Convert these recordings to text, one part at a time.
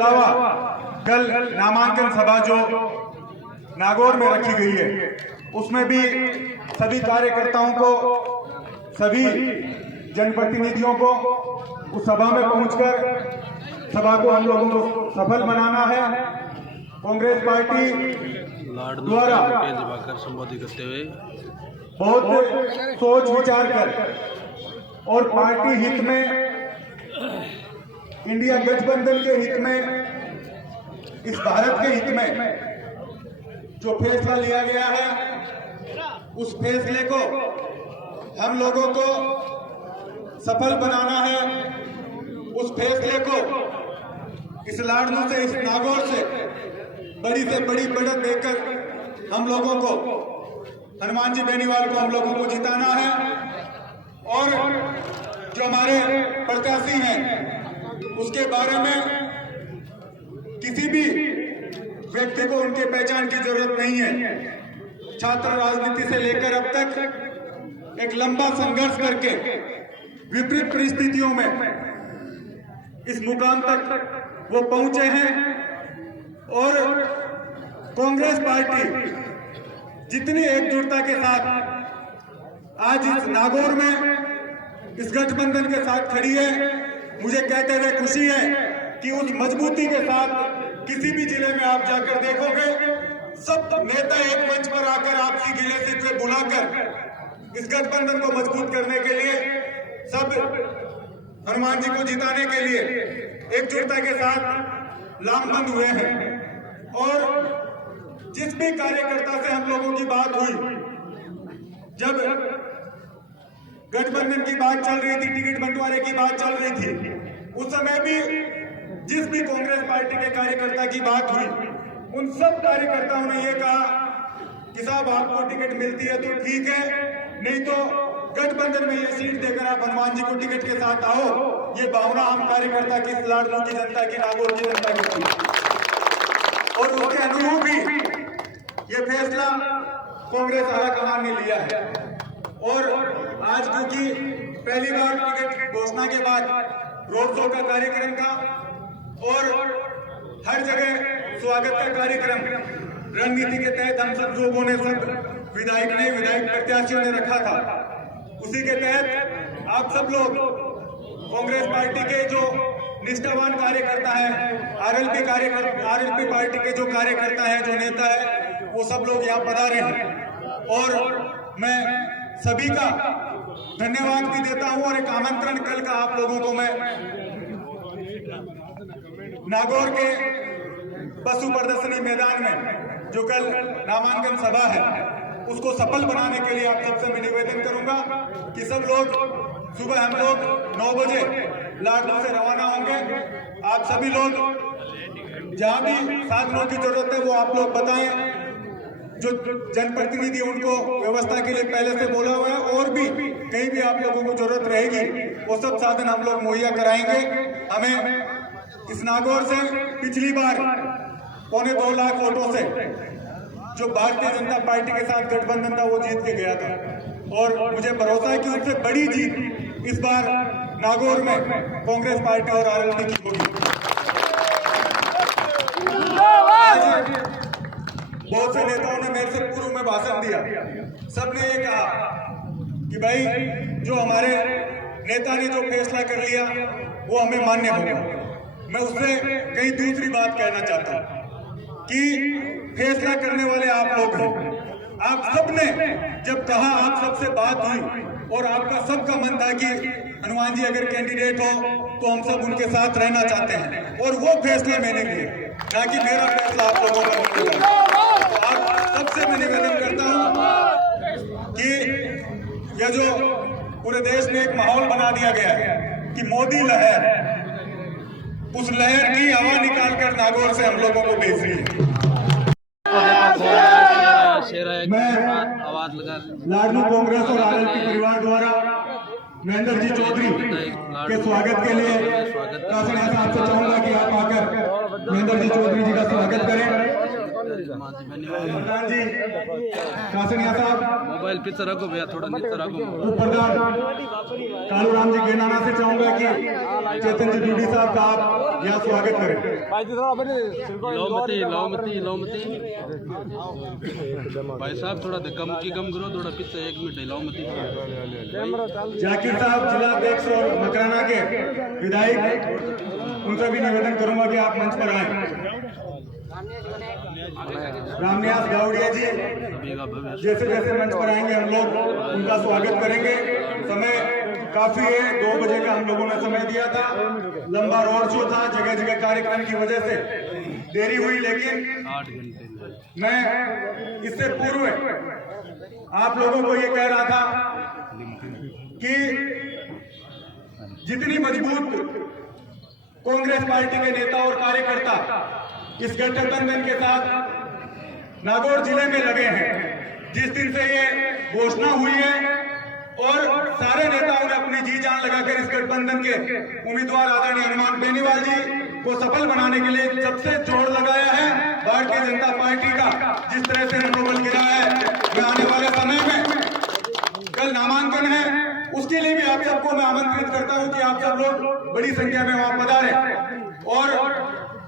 अलावा कल नामांकन सभा जो नागौर में रखी गई है उसमें भी सभी कार्यकर्ताओं को, सभी जनप्रतिनिधियों को उस सभा में पहुंचकर सभा को हम लोगों को सफल बनाना है। कांग्रेस पार्टी द्वारा संबोधित करते हुए बहुत सोच विचार कर और पार्टी हित में, इंडिया गठबंधन के हित में, इस भारत के हित में जो फैसला लिया गया है उस फैसले को हम लोगों को सफल बनाना है। उस फैसले को इस लाडनू से, इस नागौर से बड़ी बढ़त देकर हम लोगों को, हनुमान जी बेनीवाल को हम लोगों को जिताना है। और जो हमारे प्रत्याशी हैं उसके बारे में किसी भी व्यक्ति को उनके पहचान की जरूरत नहीं है। छात्र राजनीति से लेकर अब तक एक लंबा संघर्ष करके विपरीत परिस्थितियों में इस मुकाम तक वो पहुंचे हैं। और कांग्रेस पार्टी जितनी एकजुटता के साथ आज इस नागौर में इस गठबंधन के साथ खड़ी है, मुझे कहते हुए खुशी है कि उस मजबूती के साथ किसी भी जिले में आप जाकर देखोगे, सब नेता एक मंच पर आकर आपसी गिले शिकवे बुलाकर इस गठबंधन को मजबूत करने के लिए, सब हनुमान जी को जिताने के लिए एकजुटता के साथ लामबंद हुए हैं। और जिस भी कार्यकर्ता से हम लोगों की बात हुई, जब गठबंधन की बात चल रही थी, टिकट बंटवारे की बात चल रही थी, उस समय भी जिस भी कांग्रेस पार्टी के कार्यकर्ता की बात हुई, उन सब कार्यकर्ताओं ने ये कहा कि साहब आपको टिकट मिलती है तो ठीक है, नहीं तो गठबंधन में ये सीट देकर आप हनुमान जी को टिकट के साथ आओ। ये भावना हम कार्यकर्ता की, लाडनू की जनता की, नागौर की जनता की थी। और उसके अनुरूप ही ये फैसला कांग्रेस आलाकमान ने लिया है। और आज क्योंकि पहली बार टिकट घोषणा के बाद रोड शो का कार्यक्रम था और हर जगह स्वागत का कार्यक्रम रणनीति के तहत हम सब लोगों ने, सब विधायक प्रत्याशियों ने रखा था, उसी के तहत आप सब लोग कांग्रेस पार्टी के जो निष्ठावान कार्यकर्ता है, आरएलपी पार्टी के जो कार्यकर्ता है, जो नेता है, वो सब लोग यहाँ पधारे हैं। और मैं सभी का धन्यवाद भी देता हूँ और एक आमंत्रण कल का आप लोगों को मैं नागौर के पशु प्रदर्शनी मैदान में जो कल नामांकन सभा है उसको सफल बनाने के लिए आप सबसे मैं निवेदन करूंगा कि सब लोग सुबह, हम लोग 9 बजे लाडनू से रवाना होंगे। आप सभी लोग जहां भी साधनों की जरूरत है वो आप लोग बताएं। जो जनप्रतिनिधि उनको व्यवस्था के लिए पहले से बोला हुआ है, और भी कहीं भी आप लोगों को जरूरत रहेगी वो सब साधन हम लोग मुहैया कराएंगे। हमें इस नागौर से पिछली बार 2.25 लाख वोटों से जो भारतीय जनता पार्टी के साथ गठबंधन था वो जीत के गया था, और मुझे भरोसा है कि उससे बड़ी जीत इस बार नागौर में कांग्रेस पार्टी और आरएलपी की होगी। बहुत से नेताओं ने मेरे से पूर्व में भाषण दिया, सबने ये कहा कि भाई जो हमारे नेता ने जो फैसला कर लिया वो हमें मान्य होगा। मैं उससे कहीं दूसरी बात कहना चाहता हूं कि फैसला करने वाले आप लोग हैं। आप सबने जब कहा, आप सबसे बात हुई और आपका सबका मन था कि हनुमान जी अगर कैंडिडेट हो तो हम सब उनके साथ रहना चाहते हैं, और वो फैसले मैंने लिए, ना कि मेरा फैसला आप लोगों का मिलेगा। आप सबसे मैं निवेदन करता हूं कि यह जो पूरे देश में एक माहौल बना दिया गया है कि मोदी लहर, उस लहर की हवा निकालकर नागौर से हम लोगों को भेज रही है। मैं लाडनू कांग्रेस और आरएलपी परिवार द्वारा महेंद्र जी चौधरी के स्वागत के लिए कासनिया साहब से चाहूंगा कि आप आकर महेंद्र जी चौधरी जी का स्वागत करें। प्रधान जी कासनिया साहब मोबाइल पीछे रखो भैया, थोड़ा नीचे रखो। प्रधान कालू राम जी गेनाना से चाहूंगा कि चेतन जी डूडी साहब का आप यहाँ स्वागत करें। लौमती लौमती लौमती भाई साहब थोड़ा धक्का मुक्की कम करो, थोड़ा पीछे 1 मिनट है। लौमती जाकिर साहब जिला अध्यक्ष और मकराना के विधायक, उनका भी निवेदन करूंगा कि आप मंच पर आए। रामनिवास गावड़िया जी जैसे जैसे मंच पर आएंगे हम लोग उनका स्वागत करेंगे। समय काफी है, 2 बजे का हम लोगों ने समय दिया था। लंबा रोड शो था, जगह जगह कार्यक्रम की वजह से देरी हुई, लेकिन 8 घंटे मैं इससे पूर्व आप लोगों को ये कह रहा था कि जितनी मजबूत कांग्रेस पार्टी के नेता और कार्यकर्ता इस गठबंधन के साथ नागौर जिले में लगे हैं, जिस दिन से ये घोषणा हुई है और सारे नेताओं ने अपनी जी जान लगाकर इस गठबंधन के उम्मीदवार आदरणीय हनुमान बेनीवाल जी को सफल बनाने के लिए जब से जोर लगाया है, भारतीय जनता पार्टी का जिस तरह से मनोबल गिरा है, मैं आने वाले समय में कल नामांकन है, उसके लिए भी आप सबको मैं आमंत्रित करता हूं कि आप सब लोग बड़ी संख्या में वहां पधारें। और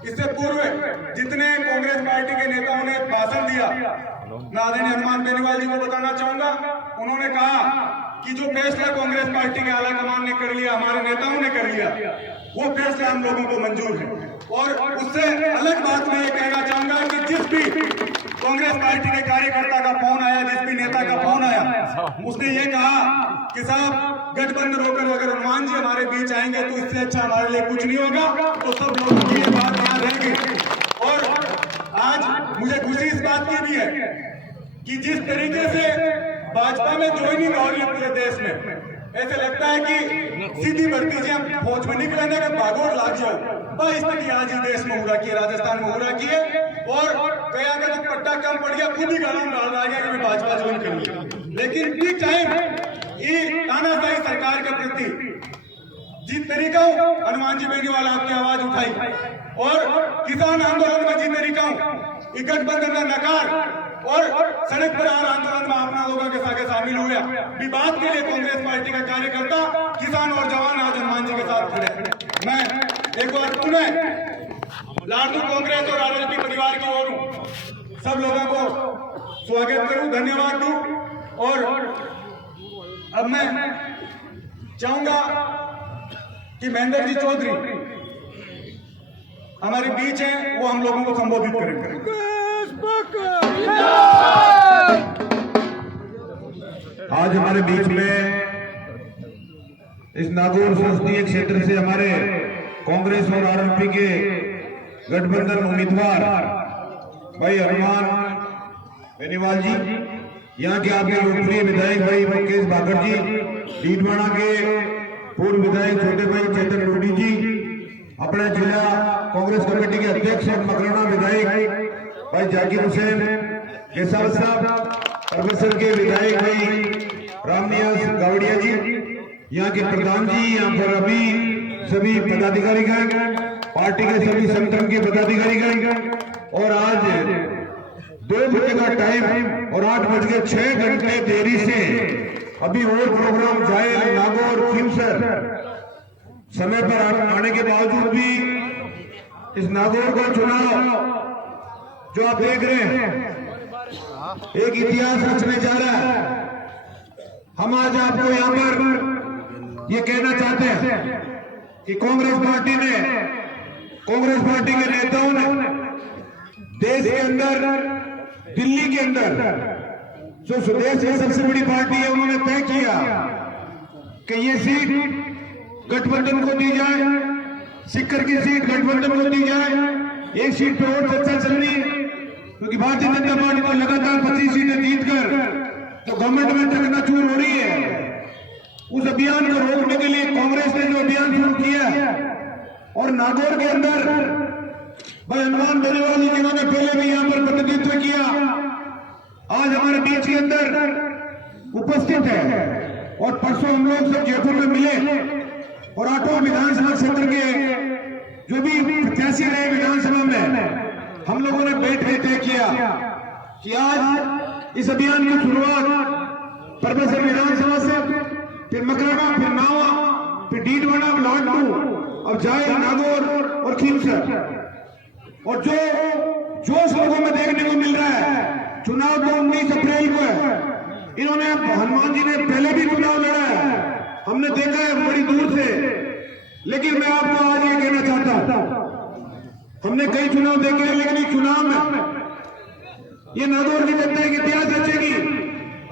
इससे पूर्व जितने कांग्रेस पार्टी के नेताओं ने भाषण दिया, मैं आदरणीय हनुमान बेनीवाल जी को बताना चाहूंगा, उन्होंने कहा कि जो फैसला कांग्रेस पार्टी के आला कमान ने कर लिया, हमारे नेताओं ने कर लिया, वो फैसला हम लोगों को मंजूर है। और उससे अलग बात मैं ये कहना चाहूंगा कि जिस भी कांग्रेस पार्टी के कार्यकर्ता का फोन आया, जिस भी नेता का फोन आया, उसने ये कहा कि साहब गठबंधन होकर अगर हनुमान जी हमारे बीच आएंगे तो इससे अच्छा हमारे लिए कुछ नहीं होगा। तो सब लोगों की ये बात याद रहेगी। और आज मुझे खुशी इस बात की भी है कि जिस तरीके से भाजपा में ज्वाइनिंग हो रही है पूरे देश में, ऐसे लगता है कि सीधी भर्ती जी हम फौज में निकलेंगे कि भागोड़ लाग जाओ। 22 तक आज ही देश में हो रहा है, राजस्थान में हो रहा है, और कया का तो पट्टा कम पड़ गया, खुद ही गालों डाल रहा है कि भाजपा ज्वाइन करिए। लेकिन ठीक टाइम ये तानाशाही सरकार के प्रति जिस तरीका हनुमान जी बेनीवाल आपकी आवाज उठाई और किसान आंदोलन में जिस तरीका गठबंधन का नकार और सड़क पर आंदोलन में अपना लोगों के साथ शामिल हुआ, विवाद के लिए कांग्रेस पार्टी का कार्यकर्ता, किसान और जवान आज हनुमान जी के साथ खड़े। मैं एक बार पुनः लाडू कांग्रेस और आरएलपी परिवार की ओर सब लोगों को स्वागत करूं, धन्यवाद दूं। और अब मैं चाहूंगा कि महेंद्र जी चौधरी हमारे बीच हैं, वो हम लोगों को संबोधित करेंगे। आज हमारे बीच में इस नागौर संसदीय क्षेत्र से हमारे कांग्रेस और आरएलपी के गठबंधन उम्मीदवार भाई हनुमान बेनीवाल जी, यहाँ के आपके लोकप्रिय विधायक भाई मुकेश भाकर जी, डीडवाना के पूर्व विधायक छोटे भाई चेतन लोडी जी, अपने जिला कांग्रेस कमेटी के अध्यक्ष और मकराना विधायक भाई जाकिर हुसैन केसावत साहब, प्रोफेसर के विधायक भाई रामनिवास गावड़िया जी, यहाँ के प्रधान जी, यहाँ पर अभी सभी पदाधिकारी गण, पार्टी के सभी संगठन के पदाधिकारी गण, और आज 2 बजे का टाइम और 8:06 देरी से अभी और प्रोग्राम जाए नागौर खीमसर समय पर आने के बावजूद भी इस नागौर का चुनाव जो आप देख रहे हैं एक इतिहास रचने जा रहा है। हम आज आपको यहाँ पर ये कहना चाहते हैं कि कांग्रेस पार्टी के नेताओं ने देश के अंदर, दिल्ली के अंदर जो स्वदेश की सबसे बड़ी पार्टी है, उन्होंने तय किया कि ये सीट गठबंधन को दी जाए, सिक्कर की सीट गठबंधन को दी जाए। एक सीट पर और चर्चा चल रही है क्योंकि भारतीय जनता पार्टी को लगातार 25 सीटें जीतकर जो गवर्नमेंट में चकनाचूर हो रही है, उस अभियान को रोकने के लिए कांग्रेस ने जो अभियान शुरू किया और नागौर के अंदर भाई हनुमान बेनीवाल जी जिन्होंने पहले भी यहाँ पर प्रतिनिधित्व किया, आज हमारे बीच के अंदर उपस्थित है। और परसों हम लोग सब जयपुर में मिले और 8वां विधानसभा क्षेत्र के जो भी प्रत्याशी रहे विधानसभा में, हम लोगों ने बैठ के तय किया कि आज इस अभियान की शुरुआत प्रोफेसर विधानसभा से, फिर मकराना, फिर नावा, फिर डीडवाना, लाडू, अब जाए नागौर और खींचकर, और जो जोश लोगों में देखने को मिल रहा है। चुनाव तो 19 अप्रैल को है। इन्होंने, हनुमान जी ने पहले भी चुनाव लड़ा है, हमने देखा है बड़ी दूर से। लेकिन मैं आपको आज ये कहना चाहता हूं, हमने कई चुनाव देखे हैं, लेकिन इस चुनाव में ये नागौर की जनता का इतिहास रचेगी।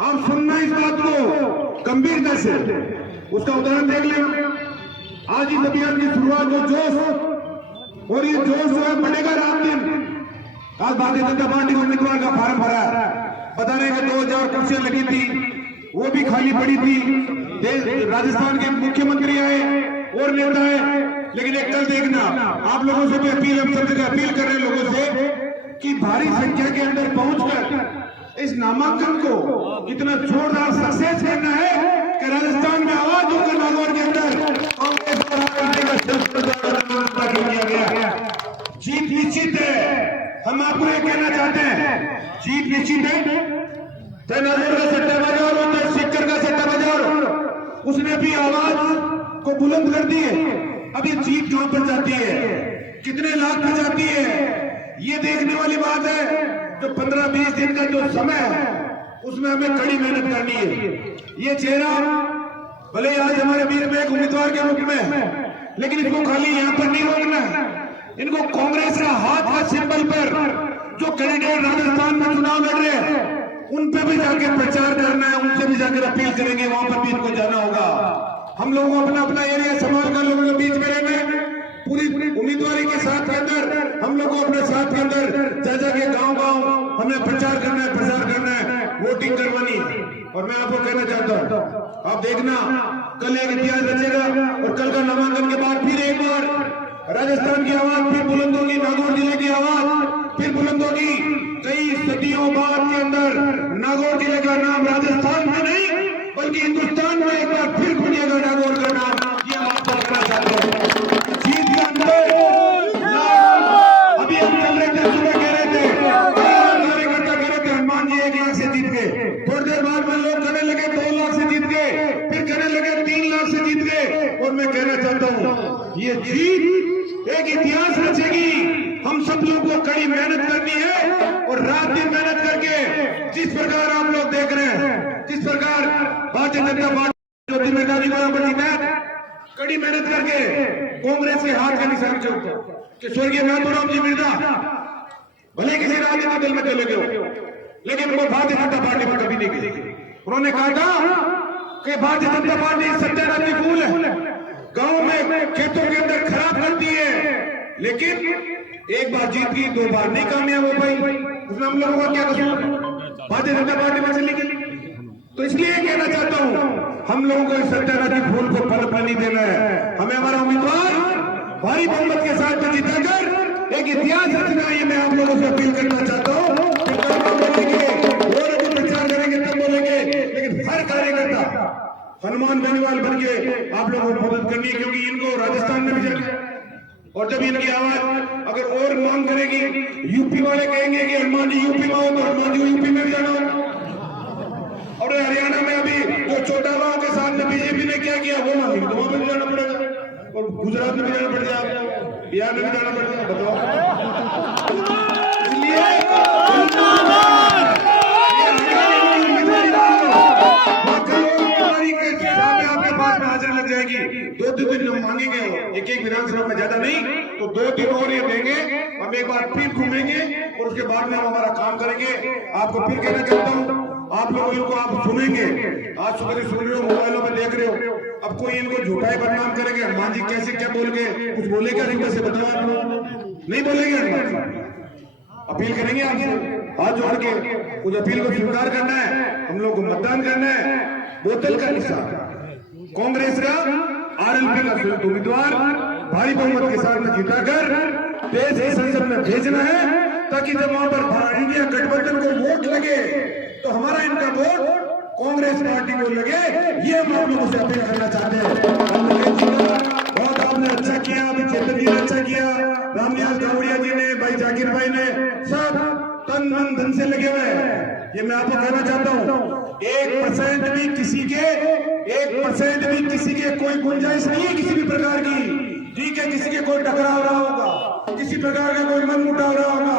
आप सुनना इस बात को गंभीरता से, उसका उदाहरण देख लेना। आज इस अभियान की शुरुआत जो जोश, और ये जोश जो है बढ़ेगा रात दिन। आज भारतीय जनता पार्टी के उम्मीदवार का फार्म भरा है, बता रहे कि 2000 कुर्सियां लगी थी, वो भी खाली पड़ी थी। राजस्थान के मुख्यमंत्री आए और नेता आए, लेकिन एक कल देखना, आप लोगों से भी अपील, हम सब जगह अपील कर रहे हैं लोगों से कि भारी संख्या के अंदर पहुंचकर इस नामांकन को कितना जोरदार सक्सेस करना है कि राजस्थान में आवाज होकर नागौर के अंदर कांग्रेस और आरएलपी का किया गया। जीत निश्चित है। हम आपको ये कहना चाहते हैं, जीत निश्चित है। नागौर का सट्टा बाजार और सिक्कर का सट्टा बाजार, उसने भी आवाज को बुलंद कर दी है। अब ये जीत कहां पर जाती है, कितने लाख पर जाती है, ये देखने वाली बात है। जो 15-20 दिन का जो समय है, उसमें हमें कड़ी मेहनत करनी है। ये चेहरा भले आज हमारे बीच में एक उम्मीदवार के रूप में है, लेकिन इसको खाली यहां पर नहीं रोकना है। इनको कांग्रेस का हाथ का सिंबल पर जो कैंडिडेट राजस्थान में चुनाव लड़ रहे हैं, उन पे भी जाकर प्रचार करना है, उनसे भी जाकर अपील करेंगे, वहां पर भी इनको जाना होगा। हम लोगों को अपना अपना एरिया संभाल कर लोगों के बीच में रहना है। पूरी उम्मीदवारी के साथ के अंदर हम लोग को अपने साथ के अंदर जा जाके गांव-गांव हमें प्रचार करना है, प्रसार करना है, वोटिंग करवानी। और मैं आपको कहना चाहता हूं, आप देखना कल एक इतिहास रचेगा, और कल का नामांकन के बाद फिर एक बार राजस्थान की आवाज फिर बुलंद होगी, नागौर जिले की आवाज फिर बुलंद होगी। कई सदियों बाद के अंदर नागौर जिले का नाम राजस्थान में नहीं बल्कि हिंदुस्तान में एक बार फिर खुलेगा नागौर का नाम। ये हम आपको कहना चाहते हैं। जीत के अंदर अभी हम चल रहे थे, सुबह कह रहे थे, कार्यकर्ता कह रहे थे हनुमान जी 1 लाख से जीत गए। थोड़ी देर बाद में लोग कहने लगे 2 लाख से जीत गए, फिर कहने लगे 3 लाख से जीत गए। और मैं कहना चाहता हूं, ये जीत एक इतिहास रचेगी। हम सब लोग को कड़ी मेहनत करनी है, और रात दिन मेहनत करके जिस प्रकार आप लोग देख रहे हैं, जिस प्रकार भारतीय जनता पार्टी जो जिम्मेदारी पर जीता, कड़ी मेहनत करके कांग्रेस के हाथ के निशान के ऊपर कि स्वर्गीय नाथूराम जी मिर्जा भले किसी राजनीतिक दल में चले गए, लेकिन वो भारतीय जनता पार्टी में कभी नहीं गए। उन्होंने कहा था कि भारतीय जनता पार्टी सत्यानाश की फूल है, गांव में खेतों के अंदर खराब करती है, लेकिन एक बार जीत गई, 2 बार नहीं कामयाब हो पाई। उसमें हम लोगों का क्या कसूर? भारतीय जनता पार्टी में चली गई। तो इसलिए कहना चाहता हूं, हम लोगों को सत्यानाश की फूल को पनपने नहीं देना है। हमें हमारा उम्मीदवार भारी बहुमत के साथ में जिताकर एक इतिहास रचना है। ये मैं आप लोगों से अपील करना चाहता हूं। बोलेंगे और अभी प्रचार करेंगे तब बोलेंगे, लेकिन हर कार्यकर्ता हनुमान बेनीवाल बन के आप लोगों को मदद करनी है, क्योंकि इनको राजस्थान में भी जाना, और जब इनकी आवाज अगर और मांग करेगी, यूपी वाले कहेंगे कि हनुमान जी यूपी में हो, तो हनुमान जी यूपी में भी जाना होगा। और हरियाणा में अभी जो छोटा गांव के सामने बीजेपी ने क्या किया, वो मांगी तो वहां पर भी जाना पड़ेगा, और गुजरात में भी जाना पड़ जाएगा, बिहार में भी जाना पड़ जाएगा। बताओ, इसलिए आपके पास में हाजिर लग जाएगी। 2-3 दिन हम मांगेंगे, एक विधानसभा में, ज्यादा नहीं तो 2 दिन और ये देंगे। हम एक बार फिर घूमेंगे और उसके बाद में हम हमारा काम करेंगे। आपको फिर कहना चाहता हूँ, आप लोगों को आप सुनेंगे, आज सुबह से सुन रहे हो, मोबाइलों में देख रहे हो, अब कोई इनको झूठा ही बदनाम करेंगे। हनुमान जी कैसे क्या बोल के कुछ बोलेगा नहीं, कैसे बताओ आप लोग? नहीं बोलेंगे हनुमान जी। अपील करेंगे आपसे हाथ जोड़ के, उस अपील को स्वीकार करना है। हम लोग को मतदान करना है। बोतल का निशान कांग्रेस का आरएलपी का संयुक्त उम्मीदवार भारी बहुमत के साथ में जीताकर देश की संसद में भेजना है, ताकि जब वहां पर इंडिया गठबंधन को वोट लगे तो हमारा इनका वोट कांग्रेस पार्टी को लगे। ये हम आप लोगों से अपील करना चाहते हैं। बहुत आपने अच्छा किया, अभी चेतन जी ने अच्छा किया, रामनिवास गावड़िया जी ने, भाई जाकिर भाई ने, सब तन मन धन से लगे हुए हैं। ये मैं आपको कहना चाहता हूँ, 1% भी किसी के कोई गुंजाइश नहीं है किसी भी प्रकार की ठीक है, किसी के कोई टकराव रहा होगा, किसी प्रकार का कोई मनमुटाव रहा होगा,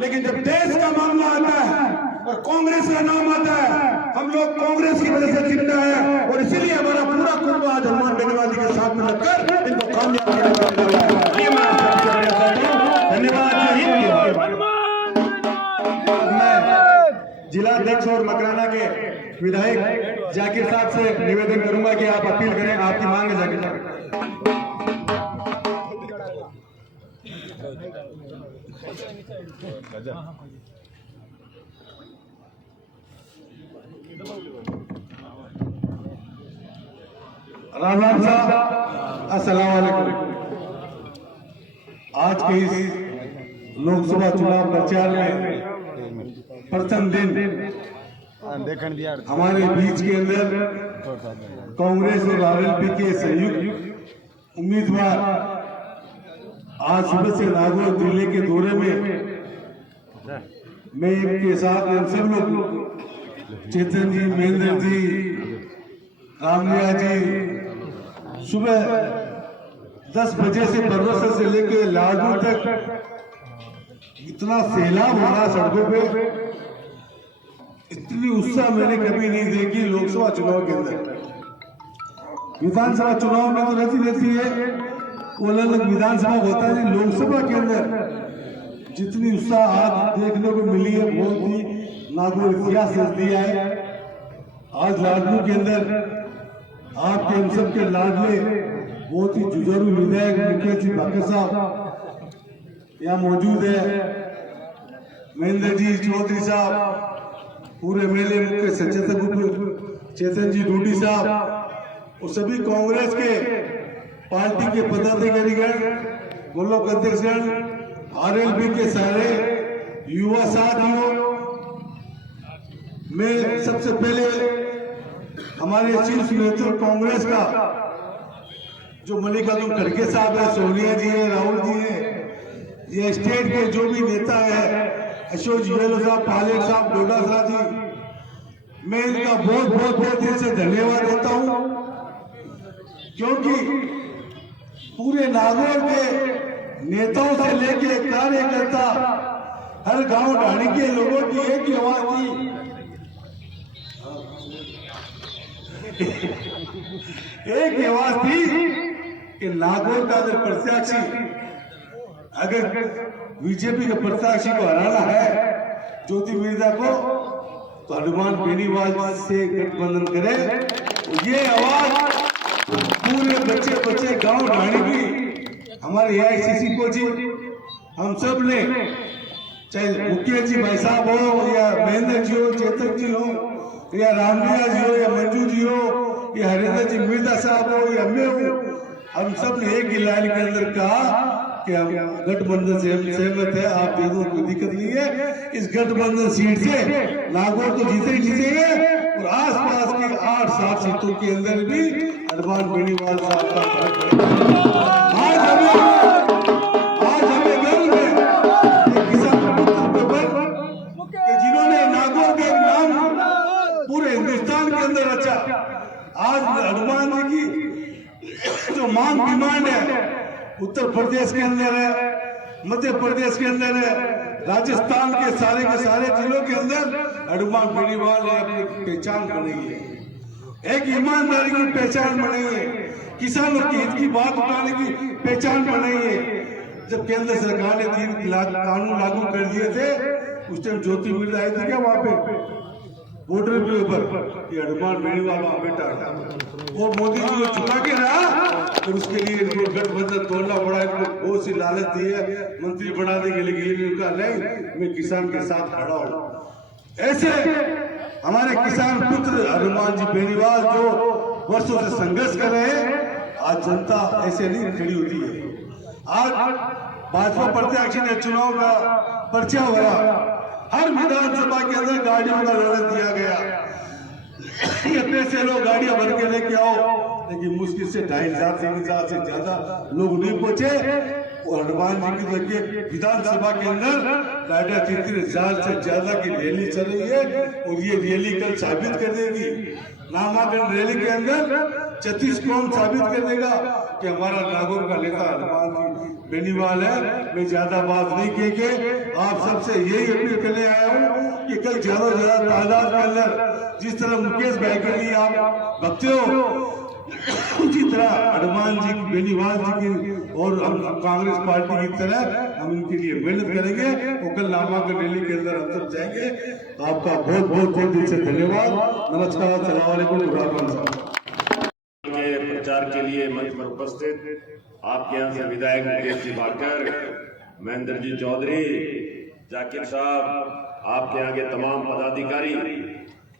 लेकिन जब देश का मामला आता है और कांग्रेस का नाम आता है, हम लोग कांग्रेस की वजह से जिंदा है और इसीलिए हमारा पूरा कुटुंब आज हनुमान बेनीवाल जी के साथ में लगकर इनको कामयाब करने वाला है। ये मैं आपसे कहना चाहता हूं। धन्यवाद। मैं जिला अध्यक्ष और मकराना के विधायक जाकिर साहब से निवेदन करूंगा कि आप अपील करें, आपकी मांग है जाकिर साहब। राम राम साहब, अस्सलाम वालेकुम। आज के इस लोकसभा चुनाव प्रचार में प्रथम दिन हमारे बीच के अंदर कांग्रेस और आरएलपी के संयुक्त उम्मीदवार आज सुबह से नागौर जिले के दौरे में मैं के साथ हम सब लोग चेतन जी, महेंद्र जी, रामलिया जी सुबह 10 बजे से परवसर से लेकर लालपुर तक इतना सैलाब हो रहा सड़कों पे, इतनी उत्साह मैंने कभी नहीं देखी लोकसभा चुनाव के अंदर। विधानसभा चुनाव में तो रहती है, वो अलग विधानसभा होता है, लोकसभा के अंदर जितनी उत्साह आज देखने को मिली है बहुत ही नागौर इतिहास रच दिया है। आज लाडलू के अंदर आपके हम सब के लाडले बहुत ही जुझारू विधायक मुकेश जी भाकर साहब यहाँ मौजूद है, महेंद्र जी चौधरी साहब, पूरे मेले मुख्य सचेतक चेतन जी डूडी साहब और सभी कांग्रेस के पार्टी के पदाधिकारीगण, ब्लॉक अध्यक्षगण, आरएलपी के सारे युवा साथियों, मैं सबसे पहले हमारे शीर्ष नेतृत्व कांग्रेस का जो मल्लिकार्जुन खड़गे साहब है, सोनिया जी है, राहुल जी है, ये स्टेट के जो भी नेता है, अशोक जीवेलो साहब, पालेट साहब, डोडा साहब जी, मैं इनका बहुत बहुत दिल से धन्यवाद देता हूं, क्योंकि पूरे नागौर के नेताओं से लेके कार्यकर्ता हर गांव ढाणी के लोगों की एक ही आवाज थी, एक ही आवाज थी कि नागौर का अगर प्रत्याशी, अगर बीजेपी के प्रत्याशी को हराना है ज्योति मिर्जा को, तो हनुमान बेनीवाल से गठबंधन करे। ये आवाज पूरे बच्चे बच्चे गांव ढाणी की हमारे एआईसीसी को जी, हम सब ने, चाहे मुकेश जी भाई साहब हो या महेंद्र जी हो, चेतन जी हो या रामलिया जी हो या मंजू जी हो या हरिंदर जी मिर्जा साहब हो या मैं हूँ, हम सब ने एक ही लाइन के अंदर कहा कि हम गठबंधन से हम सहमत है, आप दे दो, कोई दिक्कत नहीं है। इस गठबंधन सीट से नागौर तो जीते ही जीतेंगे और आसपास की 8-7 सीटों के अंदर भी हनुमान बेनीवाल साहब का आज हमें गर्व है कि जिन्होंने नागौर का नाम पूरे हिंदुस्तान के अंदर रचा। आज हनुमान जी की जो मांग डिमांड है उत्तर प्रदेश के अंदर है, मध्य प्रदेश के अंदर है, राजस्थान के सारे जिलों के अंदर हनुमान बेनीवाल ने अपनी पहचान बनाई है, एक ईमानदारी की पहचान बनाई है, किसानों के हित की बात उठाने की पहचान बनाई है। जब केंद्र सरकार ने 3 कानून लागू कर दिए थे, उस टाइम ज्योति मिर्जा आई थी क्या वहां पे बॉर्डर के ऊपर, ये हनुमान बेनीवाल वहां बैठा था, वो मोदी जी को चुका के रहा और उसके लिए इनको गठबंधन तोड़ना पड़ा, इनको बहुत सी लालच दी है मंत्री बनाने के लिए, लेकिन उनका नहीं, मैं किसान के साथ खड़ा हूं। ऐसे हमारे किसान पुत्र हनुमान जी बेनीवाल जो वर्षों से संघर्ष कर रहे हैं, आज जनता ऐसे नहीं खड़ी होती है। आज भाजपा प्रत्याशी ने चुनाव का पर्चा भरा, हर विधानसभा के अंदर गाड़ियों का लालच दिया गया, ये पैसे लो गाड़ियां भर के लेके आओ, लेकिन मुश्किल से 2,500-3,000 से ज्यादा लोग नहीं पहुंचे और हनुमान जी की जगह विधानसभा के अंदर 2,500 से ज्यादा की रैली चल रही है और ये रैली कल साबित कर देगी। नामांकन रैली के अंदर छत्तीस कौन साबित कर देगा कि हमारा नागौर का नेता हनुमान जी बेनीवाल है। मैं ज्यादा बात नहीं कह के आप सबसे यही अपील करने आया हूँ कि कल ज्यादा से ज्यादा तादाद के अंदर जिस तरह मुकेश भाई के लिए आप भगते हो उसी तरह हनुमान जी बेनीवाल जी की और हम कांग्रेस पार्टी की तरह हम इनके लिए मेहनत करेंगे और कल नामांकन रैली के अंदर हम सब जाएंगे। आपका बहुत बहुत दिल से धन्यवाद। नमस्कार, अस्सलाम वालेकुम। के प्रचार के लिए मंच पर उपस्थित आपके यहाँ से विधायक मुकेश जी भाकर, महेंद्र जी चौधरी, जाकिर साहब, आपके यहाँ के तमाम पदाधिकारी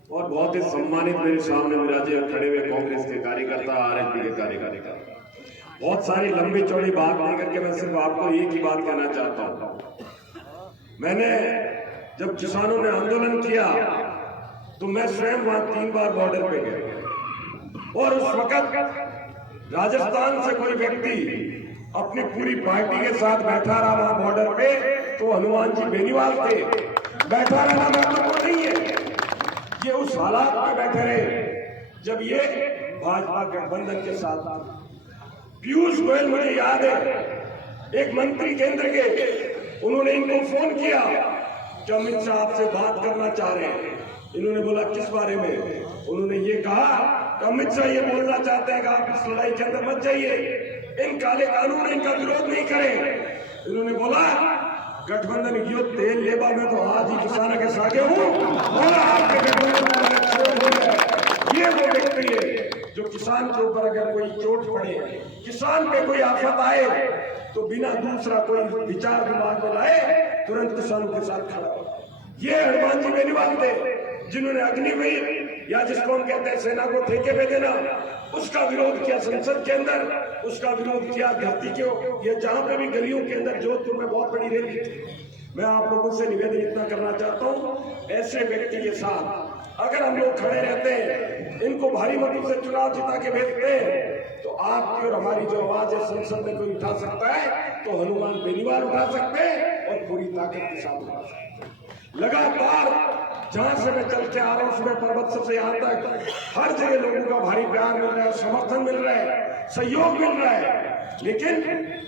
और बहुत ही सम्मानित मेरे सामने विराजे खड़े हुए कांग्रेस के कार्यकर्ता, आरएलपी के कार्यकर्ता, बहुत सारी लंबी चौड़ी बात नहीं करके मैं सिर्फ आपको एक ही बात कहना चाहता हूँ। मैंने जब किसानों ने आंदोलन किया तो मैं स्वयं वहां 3 बार बॉर्डर पे गया और उस वक्त राजस्थान से कोई व्यक्ति अपनी पूरी पार्टी के साथ बैठा रहा वहां बॉर्डर पे तो हनुमान जी बेनीवाल थे। बैठा रहना महत्वपूर्ण नहीं है, ये उस हालात में बैठे रहे जब ये भाजपा गठबंधन के साथ। पीयूष गोयल मुझे याद है, एक मंत्री केंद्र के, उन्होंने इनको फोन किया कि अमित शाह आपसे बात करना चाह रहे हैं। इन्होंने बोला किस बारे में? उन्होंने ये कहा कि अमित शाह ये बोलना चाहते हैं कि आप इस लड़ाई के अंदर मत जाइए, इन काले कानून इनका विरोध नहीं करें। इन्होंने बोला गठबंधन यो तेल लेबा में तो आज ही किसानों के सागे हूँ, बोला आपके गठबंधन ये वो व्यक्ति है जो किसान के ऊपर अगर कोई चोट पड़े, किसान पे कोई आफत आए तो बिना दूसरा कोई विचार दिमाग में लाए तुरंत किसानों के साथ खड़ा हो। ये हनुमान जी बेनीवाल थे जिन्होंने अग्निवीर या जिसको हम कहते हैं सेना को ठेके पे देना, उसका विरोध किया संसद के अंदर, उसका विरोध किया धरती के ये जहां पे भी गलियों के अंदर जोधपुर में बहुत बड़ी रैली थी। मैं आप लोगों से निवेदन इतना करना चाहता हूं, ऐसे व्यक्ति के साथ अगर हम लोग खड़े रहते हैं, इनको भारी मतों से चुनाव जिता के भेजते हैं तो आपकी और हमारी जो आवाज है संसद में कोई उठा सकता है तो हनुमान बेनीवाल उठा सकते हैं और पूरी ताकत के साथ उठा सकते हैं। लगातार जहां से मैं चलते आ रहा हूं, सुबह पर्वत से यहां तक हर जगह लोगों का भारी प्यार मिल रहा है, समर्थन मिल रहा है, सहयोग मिल रहा है। लेकिन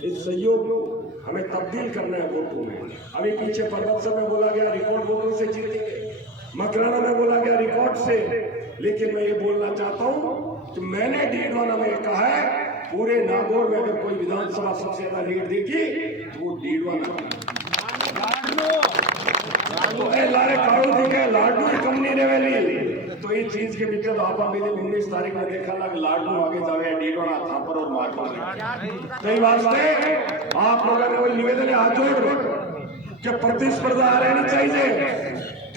इस सहयोग को हमें तब्दील करना है वोटों में। अभी पीछे पर्वत में बोला गया रिकॉर्ड वोटों से जीतेंगे, मकराना में बोला गया रिकॉर्ड से, लेकिन मैं ये बोलना चाहता हूं कि मैंने डीडवाना में कहा है पूरे नागौर में अगर कोई विधानसभा सबसे ज्यादा लीड देगी तो वो डीडवाना लाडू कंपनी ने वेली तो ये चीज के बीच आप 19 तारीख में देखा लग लाडू आगे जावे डीडवाना था पर और मार सही वास्ते आप लोगों ने वही निवेदन हाथ जोड़ कि प्रतिस्पर्धा रहनी चाहिए।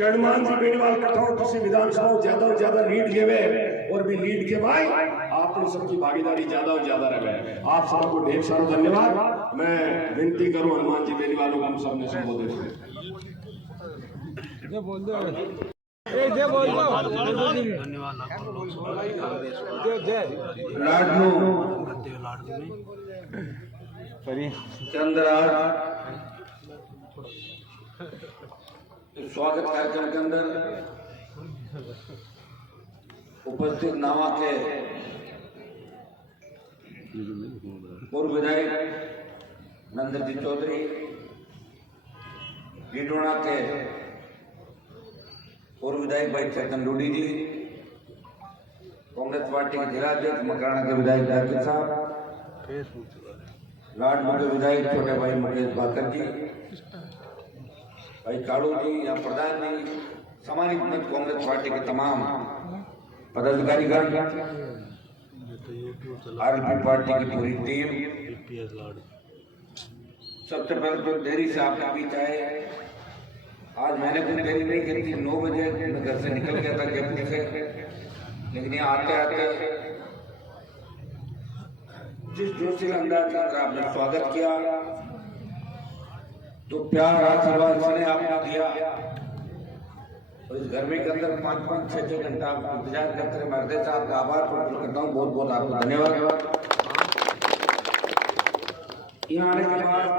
हनुमान जी बेनीवाल कठोर किसी विधानसभा ज्यादा लीड घेवे और भी लीड के भाई आप सबकी भागीदारी ज्यादा और ज्यादा रहे। आप सबको ढेर सारा धन्यवाद। मैं विनती करूं हनुमान जी बेनीवाल को हम सबने संबोधित स्वागत कार्यक्रम के अंदर उपस्थित नावा के पूर्व विधायक नंदन जी चौधरी, डीडवाना के पूर्व विधायक भाई चेतन डूडी जी, कांग्रेस पार्टी के जिलाध्यक्ष मकराना के विधायक जाकिर साहब, लाडपुर के विधायक छोटे भाई मुकेश भाकर जी, भाई काड़ू जी या प्रधान जी, सम्मानित मंच कांग्रेस पार्टी के तमाम पदाधिकारीगण, आरएलपी पार्टी की पूरी टीम, सबसे पहले तो देरी से आपके बीच आए। आज मैंने कुछ देरी नहीं की थी, 9 बजे मैं घर से निकल गया था जयपुर से, लेकिन यहाँ आते आते जिस जोशील अंदाज के अंदर आपने स्वागत किया, तो प्यार आशीर्वाद ने आपने दिया और इस गर्मी के अंदर 5-5, 6-6 घंटा इंतजार करते रहे। मैं हृदय से आपका आभार प्रकट करता हूँ, बहुत बहुत आपको धन्यवाद। यहाँ आने के बाद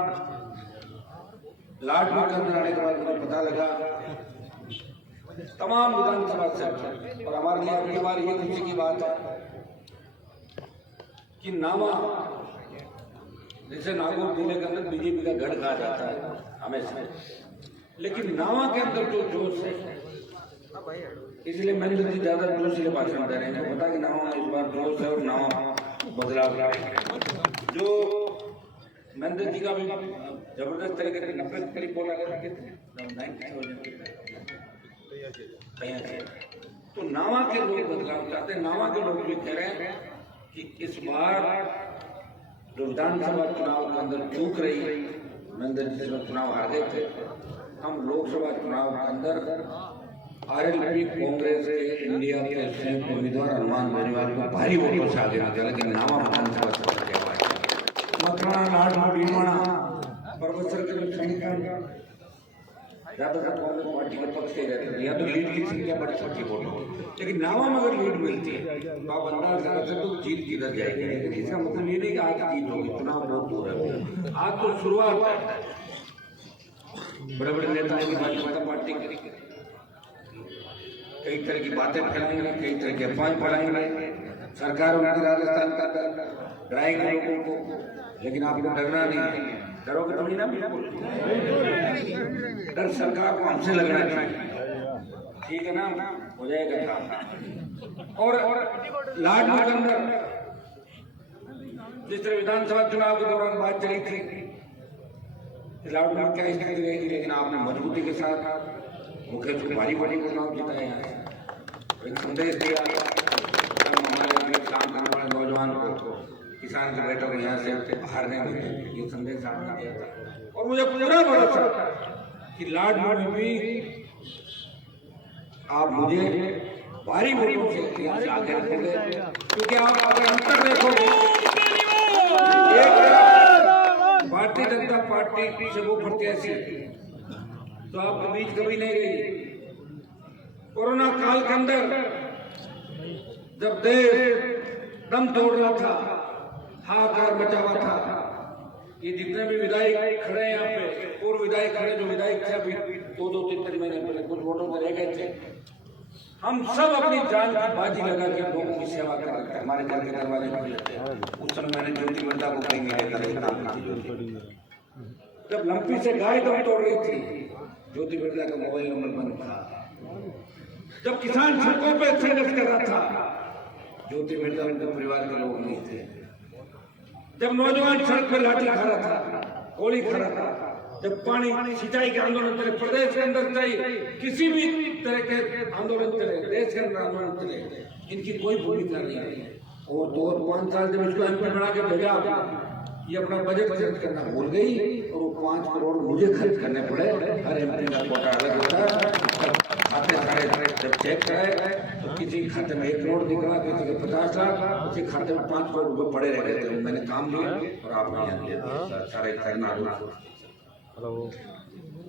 लाडपुर के अंदर आने के बाद मुझे पता लगा तमाम विधानसभा क्षेत्र और हमारे लिए अगली बार ये खुशी की बात है कि नावा, जैसे नागौर जिले के अंदर बीजेपी का गढ़ कहा जाता है हमेशा, लेकिन नावा के अंदर जो जोश है, इसलिए महेंद्र जी ज्यादा जोश से भाषण दे रहे हैं। पता कि नावा में इस बार जोश है और नावा बदलाव जो महेंद्र जी का भी जबरदस्त तरीके से 90 करीब बोला गया, तो नावा के लोग बदलाव चाहते हैं। नावा के लोग भी कह रहे हैं कि इस बार जो विधानसभा चुनाव के अंदर चूक रही, महेंद्र जी चुनाव हार गए थे, हम लोकसभा चुनाव के अंदर आरएलपी कांग्रेस के इंडिया के संयुक्त उम्मीदवार हनुमान बेनीवाल को भारी वोटों से आगे निकाला, लेकिन नावा विधानसभा मकराना, लाडवा, भीलवाड़ा, परबतसर के समीकरण ज्यादातर कांग्रेस पार्टी के पक्ष से रहते थे, या तो लीड की संख्या बड़ी छोटी वोट हो, लेकिन नावा में अगर लीड मिलती है तो आप अंदाज लगा सकते हो जीत किधर जाएगी। लेकिन इसका मतलब ये नहीं कि आज जीत होगी, चुनाव बहुत दूर है, आज तो शुरुआत है। बड़े बड़े नेताओं की भाजपा पार्टी कई तरह की बातें फैलाएंगे, कई तरह की अफवाहें फैलाएंगे, सरकार उनकी राजस्थान का डराएंगे लोगों को, लेकिन आपको डरना नहीं है। डरोगे तो नहीं ना, बिल्कुल डर सरकार को हमसे लगना चाहिए, ठीक है ना, हो जाएगा काम। और लाडवा के अंदर जिस तरह विधानसभा चुनाव के दौरान बात चली थी, लाडवा में क्या स्थिति रहेगी, लेकिन आपने मजबूती के साथ मुकेश को भारी भारी चुनाव जिताया है, एक संदेश दिया हमारे लिए काम करने वाले नौजवान को, किसान के बेटों को यहाँ से बाहर नहीं मिले, ये संदेश आपने दिया था। और मुझे पूरा भरोसा कि लाडवा में भी आप मुझे भारी वोटों से यहाँ से आगे रखोगे, क्योंकि आप अगर अंतर देखोगे, भारतीय जनता पार्टी से वो प्रत्याशी तो आपके बीच कभी नहीं रही। कोरोना काल के अंदर जब देश दम तोड़ रहा था, हाहाकार मचा हुआ था, ये जितने भी विधायक खड़े हैं यहाँ पे, पूर्व विधायक खड़े, जो विधायक थे अभी 2-3 महीने पहले कुछ वोटों में रह गए थे, हम सब अपनी जान की बाजी लगा के लोगों की सेवा कर रहे थे। हमारे घर के दरवाजे खुले थे, उस समय मैंने ज्योति मिर्जा को कहीं मिले, जब लंपी से गाय दम तोड़ रही थी, ज्योति मिर्जा का मोबाइल नंबर बंद था, जब किसान सड़कों पे संघर्ष कर रहा था, ज्योति मिर्जा उनके परिवार के लोग नहीं थे, जब नौजवान सड़क पर लाठी खा रहा था, गोली खा रहा था, जब पानी सिंचाई के आंदोलन चले, प्रदेश के अंदर चाहिए किसी भी तरह के आंदोलन चले, देश के अंदर आंदोलन चले, इनकी कोई भूमिका नहीं है। और 2-5 साल जब इसको एमपी बना के भेजा, ये अपना बजट खर्च करना भूल गई, और वो 5 करोड़ मुझे खर्च करने पड़े। हर एमपी का कोटा अलग होता है, खाते सारे जब चेक कराए तो किसी खाते में 1 करोड़ निकला, किसी के 50 लाख, किसी खाते में 5 करोड़ रुपए पड़े रह गए थे। मैंने काम लिया और आपने यहाँ दिया सारे करना।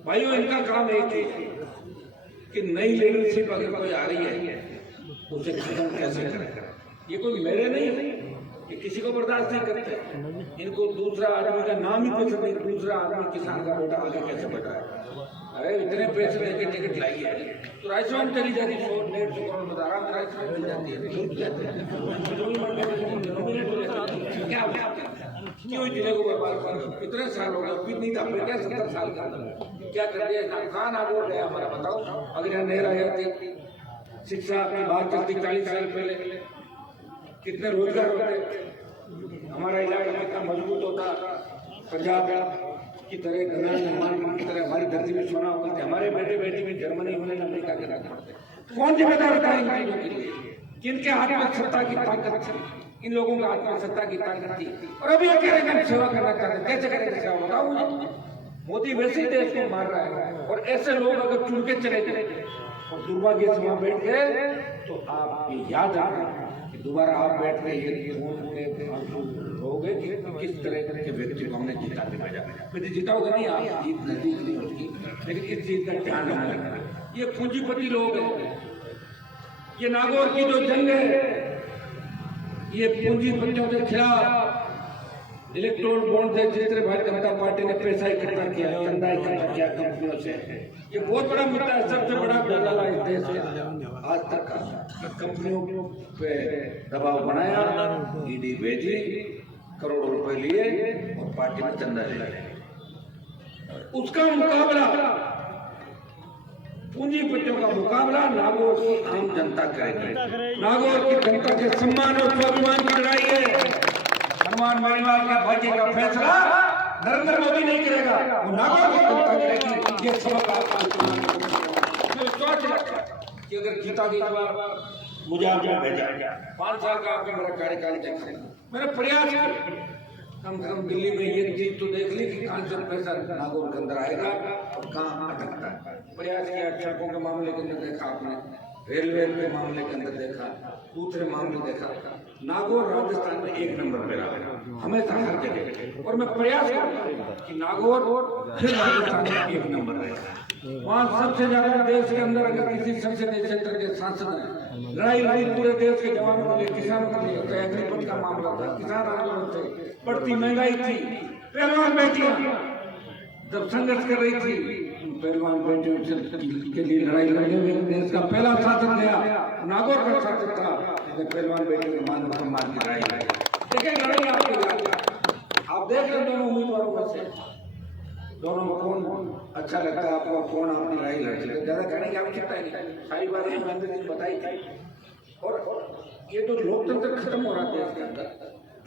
भाइयों, इनका काम एक है कि नई लीडरशिप अगर कोई आ रही है उसे खत्म कैसे करें। ये कोई मेरे नहीं, ये किसी को बर्दाश्त नहीं करते। इनको दूसरा आदमी का नाम ही पसंद नहीं, दूसरा आदमी किसान का बेटा आगे कैसे बढ़ाए। अरे इतने पैसे लेके टिकट लाई है तो राजस्थान चली जाती, 100-150 करोड़ में आराम से राजस्थान चली जाती है। क्या क्यों जिले को बर्बाद कर, कितने साल हो गए, कितनी था बेटा 70 साल का, क्या कर दिया खान आगे हो गया हमारा, बताओ। अगर यहाँ नहर आ जाती, शिक्षा की बात चलती 40 साल पहले, कितने रोजगार होते, हमारा इलाका कितना मजबूत होता, पंजाब की तरह गंगा निर्माण की तरह हमारी धरती में सोना होता है। हमारे बेटे बेटी में जर्मनी होने अमेरिका के राज पड़ते, कौन जिम्मेदार था इन चीजों के लिए? किनके हाथ में सत्ता की ताकत थी? इन लोगों के हाथ में सत्ता की ताकत थी, और अभी अकेले हम सेवा करना चाहते, कैसे करेंगे सेवा, बताओ मुझे। मोदी वैसे ही देश को मार रहा है, और ऐसे लोग अगर चुन के चले गए और दुर्भाग्य से वहां बैठ गए तो आप ये याद रखना कि दोबारा आप बैठ के होगे कि किस तरह के व्यक्ति को हमने जीता के भेजा। फिर जिताओगे नहीं, आप जीत नजदीक नहीं होगी, लेकिन इस चीज का ध्यान रखना। ये पूंजीपति लोग हैं, ये नागौर की जो जंग है, ये पूंजीपतियों के खिलाफ इलेक्ट्रोल बॉन्ड से जिस तरह भारतीय जनता पार्टी ने पैसा इकट्ठा किया है, चंदा इकट्ठा किया कंपनियों से, ये बहुत बड़ा मुद्दा है। सबसे बड़ा घोटाला इस देश में आज तक का। कंपनियों पे दबाव बनाया, ईडी भेजी, करोड़ों रुपए लिए और पार्टी में चंदा ले लिया। उसका मुकाबला, पूंजीपतियों का मुकाबला नागौर की आम जनता करेगी। नागौर की जनता के सम्मान और स्वाभिमान की लड़ाई है। हनुमान मारीवाल के भाग्य का फैसला नरेंद्र मोदी नहीं करेगा, वो नागौर की जनता करेगी। ये सबक आपको सोच रखा कि अगर जीता की बार मुझे आपने भेजा 5 साल का आपने मेरा कार्यकाल देखा, मैंने प्रयास किया कम से कम दिल्ली में ये चीज तो देख ली कि कहां से पैसा नागौर के अंदर आएगा और कहां अटकता है। प्रयास किया, सड़कों के मामले के अंदर देखा आपने, रेलवे के मामले के अंदर देखा, दूसरे मामले देखा। नागौर राजस्थान में 1 नंबर पे रहा हमेशा हर जगह, और मैं प्रयास करूंगा कि नागौर फिर राजस्थान में 1 नंबर रहेगा। वहाँ सबसे ज्यादा देश के अंदर अगर किसी संसदीय क्षेत्र के सांसद हैं, लड़ाई पूरे देश के जवानों के लिए, किसानों के लिए, चाहे अग्निपथ का मामला था, किसान आंदोलन थे, बढ़ती महंगाई थी, पहलवान बेटियां जब संघर्ष कर रही थी, पहलवान बेटियों के लिए लड़ाई लड़ने में देश का पहला शासन गया, नागौर का शासन था, पहलवान बेटियों के मान सम्मान की लड़ाई लड़ी। देखिए लड़ाई आपकी याद, आप देख रहे दोनों उम्मीदवारों में से दोनों में कौन अच्छा लगता है आपको, कौन आपकी लड़ाई लड़ती है। ज्यादा कहने की आवश्यकता नहीं, सारी बातें मैंने बताई थी। और ये तो लोकतंत्र खत्म हो रहा है देश के अंदर।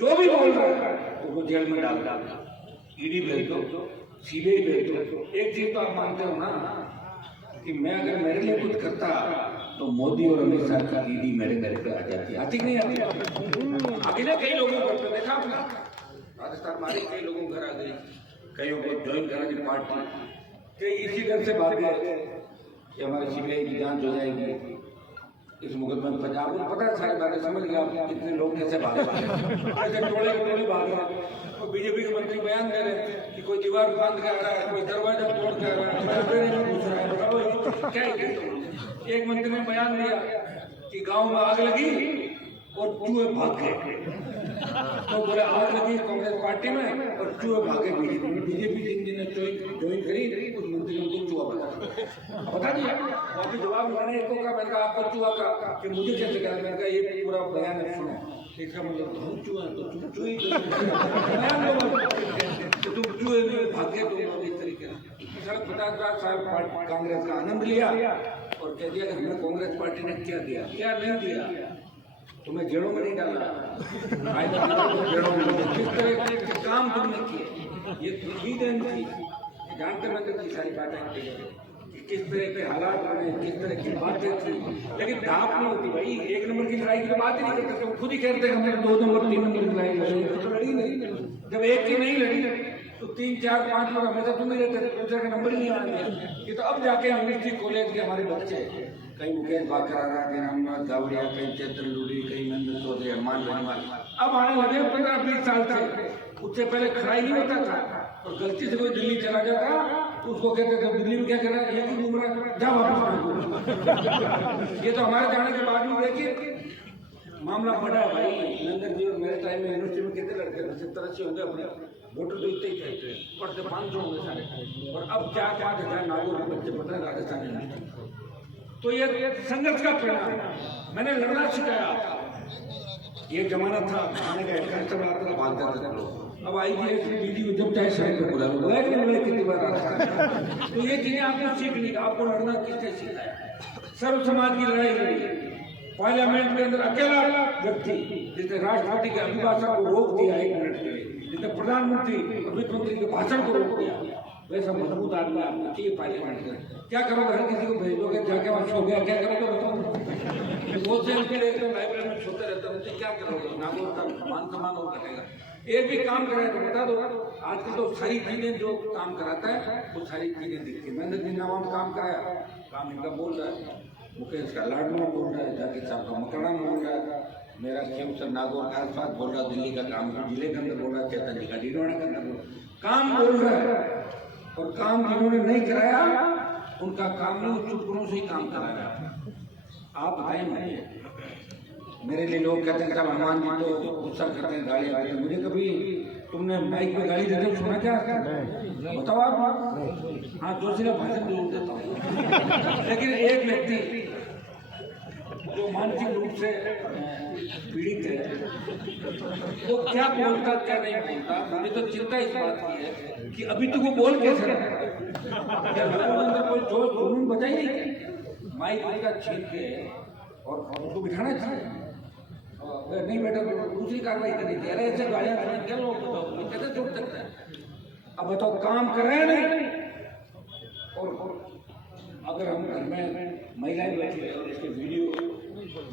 जो भी बोल रहा है उसको जेल में डाल दो, ईडी भेज दो, सीबीआई भेज दो। एक चीज तो आप मानते हो ना कि मैं अगर मेरे लिए कुछ करता तो मोदी और अमित शाह का ईडी मेरे घर पे आ जाती, आती नहीं आती? आगे ना कई लोगों को देखा आपने, राजस्थान में कई लोगों घर आ गई, कईयों को ज्वाइन करा दी पार्टी, तो इसी डर से भाग गए कि हमारी सीबीआई की जांच हो जाएगी, इस मुकदमे में पंजाब को पता है, सारी बातें समझ गया आप कितने लोग कैसे भागे, ऐसे टोले भाग रहे। तो बीजेपी के मंत्री बयान दे रहे हैं कि कोई दीवार फांद के आ रहा है, कोई दरवाजा तोड़ के आ रहा है, क्या एक मंत्री ने बयान दिया कि गांव में आग लगी और चूहे भाग गए। तो बोले आग लगी कांग्रेस पार्टी में और चूहे भागे बीजेपी जिन दिन ज्वाइन करी उस मंत्री ने चूहा बता दिया। वापिस जवाब मैंने एक का, मैंने कहा आपको चूहा का कि मुझे कैसे कहा, मैंने कहा ये पूरा बयान है सुनो, इसका मतलब हम चूहा तो तुम चूहे तुम चूहे में भागे, तो इस तरीके से 50 साल कांग्रेस का आनंद लिया और कह दिया कि हमने कांग्रेस पार्टी ने क्या दिया, क्या नहीं दिया, तुम्हें जेलों में नहीं डाला, जेलों में किस तरह के काम तुमने किए, ये तुम्ही देन थी, जानते मंदिर की सारी बातें किस तरह के हालात बने, किस तरह की बातें थी, लेकिन धाप नहीं होती भाई। 1 नंबर की लड़ाई की तो बात ही नहीं करते, खुद ही कहते हैं हमने 2 नंबर 3 नंबर की लड़ाई लड़ी, तो लड़ी नहीं। जब एक की नहीं लड़ी तो 3, 4, 5 लोग हमेशा तुम ही रहते थे, दूसरे के नंबर ही नहीं आने। ये तो अब जाके यूनिवर्सिटी कॉलेज के हमारे बच्चे, कहीं मुकेश बाकराना, कहीं रामनाथ गावड़िया, कहीं चेतन लूडी, कहीं नंद चौधरी, हनुमान बेनीवाल, अब आने लगे 15-20 साल से। उससे पहले खड़ा ही नहीं होता था, और गलती से कोई दिल्ली चला जाता तो उसको कहते थे दिल्ली में क्या कर रहा है, ये घूम रहा है, जा वापस। ये तो हमारे जाने के बाद भी देखिए मामला बढ़ा है भाई। नंदन जी और मेरे टाइम में यूनिवर्सिटी में कितने लड़के 70-80 होंगे, अपने वोटर तो इतने ही थे, पढ़ते 500 होंगे सारे, और अब 4-5 हजार नागौर के बच्चे पढ़ रहे राजस्थान यूनिवर्सिटी। तो ये संघर्ष का परिणाम, मैंने लड़ना सिखाया। ये जमाना था खाने का हेडकास्टर आता था, भाग जाते थे लोग। अब आई वीडियो जब चाहे शहर में बुला लो, कितनी बार आता है। तो ये चीजें आपको सीख ली, आपको लड़ना किसने सिखाया। सर्व समाज की लड़ाई लड़ी, पार्लियामेंट के अंदर अकेला व्यक्ति जिसने राष्ट्रपति के अभिभाषण को रोक दिया 1 मिनट के लिए, जिसने प्रधानमंत्री और वित्त मंत्री के भाषण को रोक दिया, वैसा मजबूत आदमी आपको चाहिए पार्लियामेंट में। क्या करोगे, हर किसी को भेज दोगे, जाके वहाँ सो गया, क्या करोगे बताओ। बहुत से एकदम लाइब्रेरी में सोते रहते हैं, क्या करोगे, नागौर का मान सम्मान और घटेगा। एक भी काम कराए तो बता दो। आजकल तो सारी चीजें जो काम कराता है वो सारी चीजें दिखती है। मैंने नवाम काम कराया, काम इनका बोल रहा है, मुकेश का लाडनवा बोल रहा है, जाकिर साहब का मकड़ा बोल रहा है, मेरा खेमसर नागौर के आसपास बोल रहा है, दिल्ली का काम जिले के अंदर बोल रहा है, चेतन जी का डीडवाना के अंदर काम बोल रहा है। और काम जिन्होंने नहीं कराया उनका काम नहीं, चुटकुलों से ही काम कराया। आप बताएं मेरे लिए लोग कहते हैं साहब हनुमान जी तो गुस्सा करते हैं, गाली आती है। मुझे कभी तुमने माइक पे गाली देते हुए सुना क्या? बताओ आप। हाँ, जोशीला भाषण जरूर देता हूँ, लेकिन एक व्यक्ति जो मानसिक रूप से पीड़ित है वो क्या बोलता क्या नहीं बोलता, मुझे तो चिंता इस बात की है कि अभी तो वो बोल कैसे रहा है। क्या लोगों के अंदर कोई जोश जुनून बचा ही नहीं? माइक उनका छीन के और उनको बिठाना चाहिए, अगर नहीं बैठा तो दूसरी कार्रवाई करनी चाहिए। अरे ऐसे गाड़ियाँ खड़ी क्या लोग बताओ कैसे छोड़ सकते हैं? अब बताओ काम कर रहे हैं नहीं, और अगर हम घर में महिलाएं बैठी है और इसके वीडियो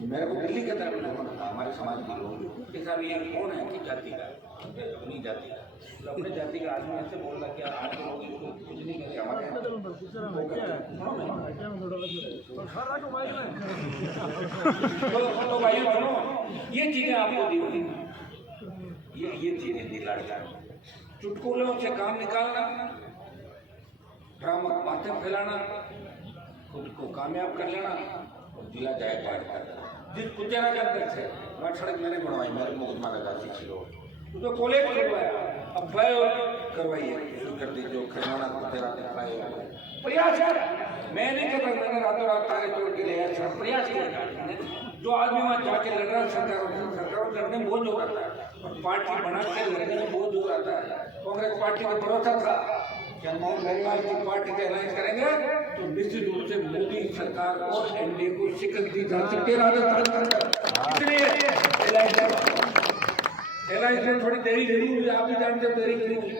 मेरे को दिल्ली के तरफ लोगों ने कहा, हमारे समाज के लोग कि साहब ये कौन है कि जाति का, अपनी जाति का, तो अपने जाति का आदमी ऐसे बोल रहा कि आप लोग इसको कुछ नहीं करें हमारे तो भाइयों बहनों, ये चीजें आपको दी हुई, ये चीजें दी लड़का, चुटकुलों से काम निकालना, ड्रामा बातें फैलाना, खुद को कामयाब कर लेना और जिला जाए पार करना। जिस कुचेरा के अंदर से मैं सड़क मैंने बनवाई, मेरे मुकदमा लगा 6 किलो तो कॉलेज करवाया, अब करवाइए शुरू कर दीजिए, जो खरवाना कुचेरा प्रयास है। मैं नहीं कर रहा, मैंने रातों रात तारे तोड़ के ले आया, प्रयास किया। जो आदमी वहाँ जाके लड़ रहा है सरकार लड़ने में बहुत जोर आता है, और पार्टी बना के लड़ने में बहुत जोर आता है। कांग्रेस पार्टी को भरोसा था कि हम गरीवाल की पार्टी से अलायंस करेंगे तो निश्चित रूप से मोदी सरकार और एनडीए को शिकस्त दी जा सकती है राजस्थान में। इसलिए अलायंस में थोड़ी देरी जरूर हुई, आप भी जानते हैं देरी क्यों हुई,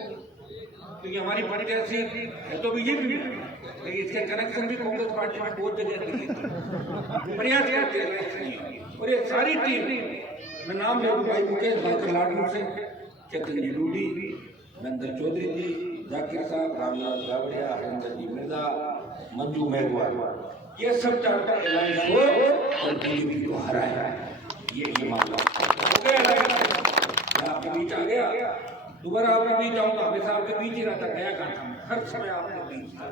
क्योंकि हमारी पार्टी ऐसी है तो बीजेपी भी, लेकिन इसके कनेक्शन भी कांग्रेस पार्टी में बहुत जगह दिखे, प्रयास किया। और ये सारी टीम, मैं नाम ले भाई मुकेश भाकर लाडू से, चेतन जी लूडी, नंदन चौधरी जी, जाकिर साहब, रामलाल गावड़िया, हरिंदर जी मिर्जा, मंजू मेघवाल, ये सब चाहता अलायंस हो और बीजेपी को हराया। ये मामला हो गया, मैं आपके बीच आ गया, दोबारा आपके बीच आऊंगा, हमेशा आपके बीच ही रहता, गया कहा था हर समय आपके बीच था।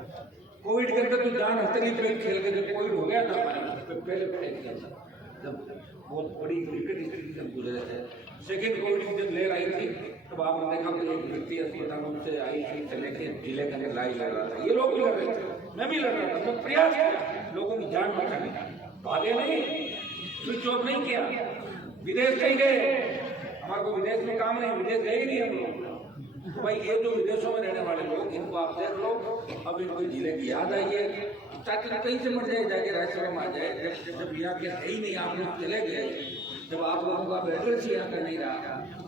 कोविड के अंदर तो जान हथेली पे खेल के, जब कोविड हो गया था हमारे पहले किया था, जब बहुत बड़ी विकट स्थिति से गुजरे थे, सेकेंड कोविड की जब लहर आई थी तब आपने देखा कि एक व्यक्ति अस्पतालों से आईसीयू से लेके जिले के अंदर लड़ाई लड़ रहा था। ये लोग भी लड़ रहे थे, मैं भी लड़ रहा था, मैं प्रयास किया लोगों की जान बचाने का, भागे नहीं, स्विच ऑफ नहीं किया, विदेश नहीं गए, हमारे को विदेश में काम नहीं, विदेश गए ही नहीं हम लोग। तो भाई ये जो विदेशों में रहने वाले लोग, इनको आप देख लो, अब इनको जिले की याद आई है, ताकि कहीं से मर जाए, जाके राज्य में आ जाए। जब यहाँ के है ही नहीं, आप लोग चले गए, जब आप लोगों का एड्रेस यहाँ का नहीं रहा,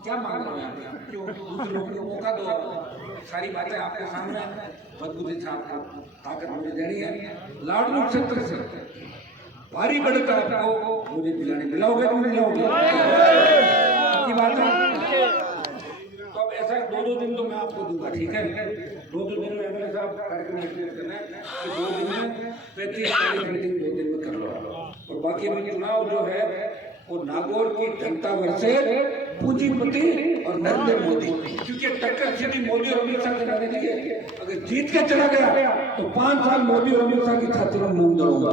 क्या मांग रहे हैं? क्यों दूसरे लोगों को मौका दो, सारी बातें आपके सामने, मजबूती से आपको ताकत मुझे देनी है। लाडलू क्षेत्र से भारी बढ़त आपको मुझे दिलाने, दिलाओगे तो दिलाओगे की बात है। तो अब ऐसा 2-2 दिन तो मैं आपको दूंगा, ठीक है? 2-2 दिन में एमएलए साहब कार्यक्रम करना है कि 2 दिन में 35 मीटिंग 2 दिन में कर लो, और बाकी अभी चुनाव जो है वो नागौर की जनता वर्से पूंजीपति और नरेंद्र मोदी, क्योंकि टक्कर सीधी मोदी और अमित शाह से लड़ने के लिए, अगर जीत के चला गया तो 5 साल मोदी और अमित शाह की छाती में मूंग दड़ूंगा।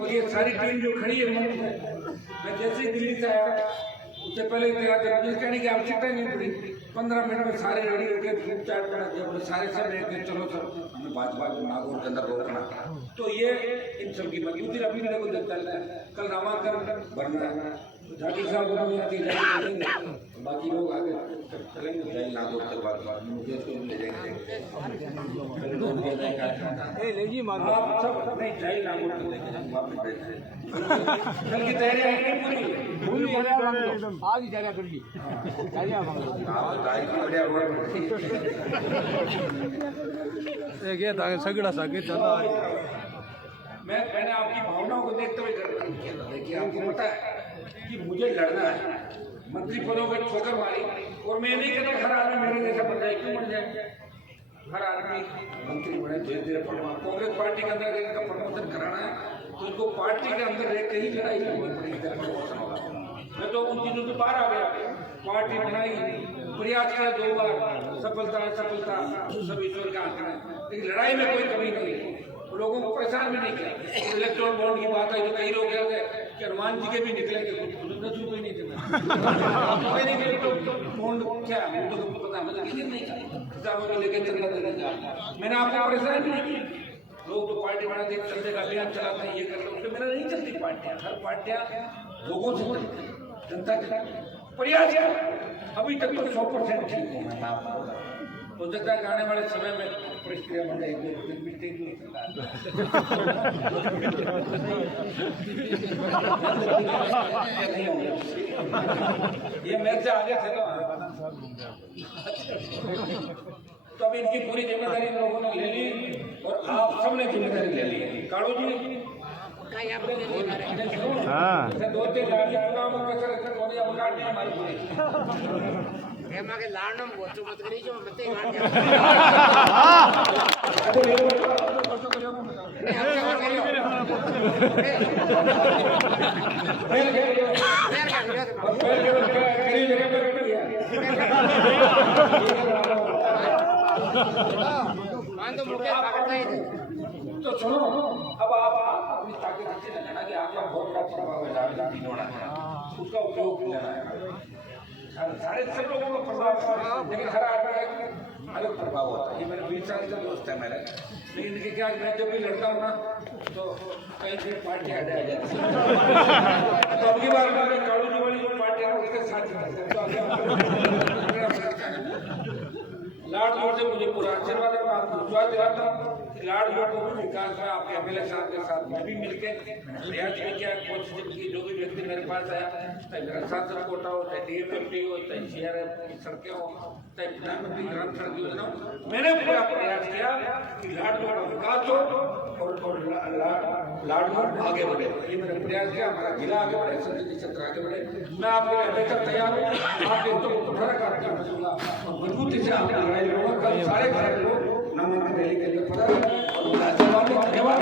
और ये सारी टीम जो खड़ी है, मैं जैसे ही दिल्ली से आया उससे पहले मुझे कहने की आवश्यकता ही नहीं पड़ी, 15 मिनट में सारे रेडी हो गए, 4 मिनट सारे सब रेडी, चलो सर हमें बात नागौर के अंदर रोकना। तो ये इन सब की मजबूती अभी मेरे को चल रहा है, कल नामांकन भरना है, जाकिर साहब को मिला बाकी लोग आगे चलेंगे, जय नागौर के बाद मुझे तो ले जाएंगे, आप सब नहीं जय नागौर को लेके जाएंगे वापस। कल की तैयारी पूरी आज ही जाना कर ली, सगड़ा सागे चला। मैंने आपकी भावनाओं को देखते हुए गठबंधन किया था। देखिए आपको पता है कि मुझे लड़ना है, मंत्री पदों पर ठोकर मारी, और मैं नहीं कहता हर आदमी मेरे जैसा बन जाए, क्यों बन जाए? हर आदमी मंत्री बने, धीरे धीरे कांग्रेस पार्टी के अंदर इनका प्रमोशन कराना है तो इनको पार्टी के अंदर रह के ही लड़ाई प्रमोशन होगा। मैं तो उन चीजों से बाहर आ गया, पार्टी बनाई, प्रयास किया 2 बार, सफलता सब ईश्वर का हाथ है, लेकिन लड़ाई में कोई कमी नहीं है, लोगों को परेशान भी नहीं किया। इलेक्ट्रॉन बॉन्ड की बात है, जो कई लोग कहते हैं कि हनुमान जी के भी निकलेंगे, रजू कोई नहीं देना कोई नहीं निकले तो कौन क्या है तो पता मुझे लेकिन नहीं किताबों को लेकर चलना देगा। मैंने आपको परेशान नहीं की। लोग तो पार्टी बना के चलते का अभियान चलाते हैं, ये करते हैं, उससे मेरा नहीं चलती पार्टियां। हर पार्टियां लोगों से चलती हैं, जनता के प्रयास है। अभी तक तो 100% ठीक है। मैं आपको हो सकता है आने वाले समय में प्रक्रिया बन जाएगी, ये मेरे से आगे थे ना। तो अभी इनकी पूरी जिम्मेदारी लोगों ने ले ली और आप सबने जिम्मेदारी ले ली। काड़ू जी दो-तीन लाडम बोचो मत करी जो मत ही मार मान तो मुझे पकड़ता ही तो सुनो, अब आप अपनी ताकत अच्छी लगाना कि आपका बहुत बड़ा प्रभाव है राजनीति होना है, उसका उपयोग किया सारे सब लोगों को प्रभाव, लेकिन हर आदमी का अलग प्रभाव होता है। ये मेरे 20 साल का दोस्त है मेरा, लेकिन इनके क्या मैं जब भी लड़ता हूँ ना तो कहीं से पार्टी आ जाती है। तो अगली बार मैं कालू जी वाली पार्टी है उसके साथ लाड जोड़ से मुझे पूरा आशीर्वाद है। मैं आपको विश्वास दिलाता हूँ कि लाड जोड़ को विकास में आपके एमएलए साहब के साथ मैं भी मिलकर प्रयास भी किया। कोशिश की जो भी व्यक्ति मेरे पास आया, चाहे मेरा सांसद कोटा हो, चाहे डीएमएफटी हो, चाहे सीआरएफ की सड़कें हो, चाहे प्रधानमंत्री ग्राम सड़क योजना हो, मैंने पूरा प्रयास किया कि लाड जोड़ का विकास हो और लाड जोड़ आगे बढ़े। ये मैंने प्रयास किया, हमारा जिला आगे बढ़े, संसदीय क्षेत्र आगे बढ़े। मैं आपके लिए हमेशा तैयार हूँ। आपके तो फर्क आती है और मजबूती से आपकी लड़ाई लड़ूंगा। कल सारे लोग नामांकन रैली के लिए पड़ा और धन्यवाद।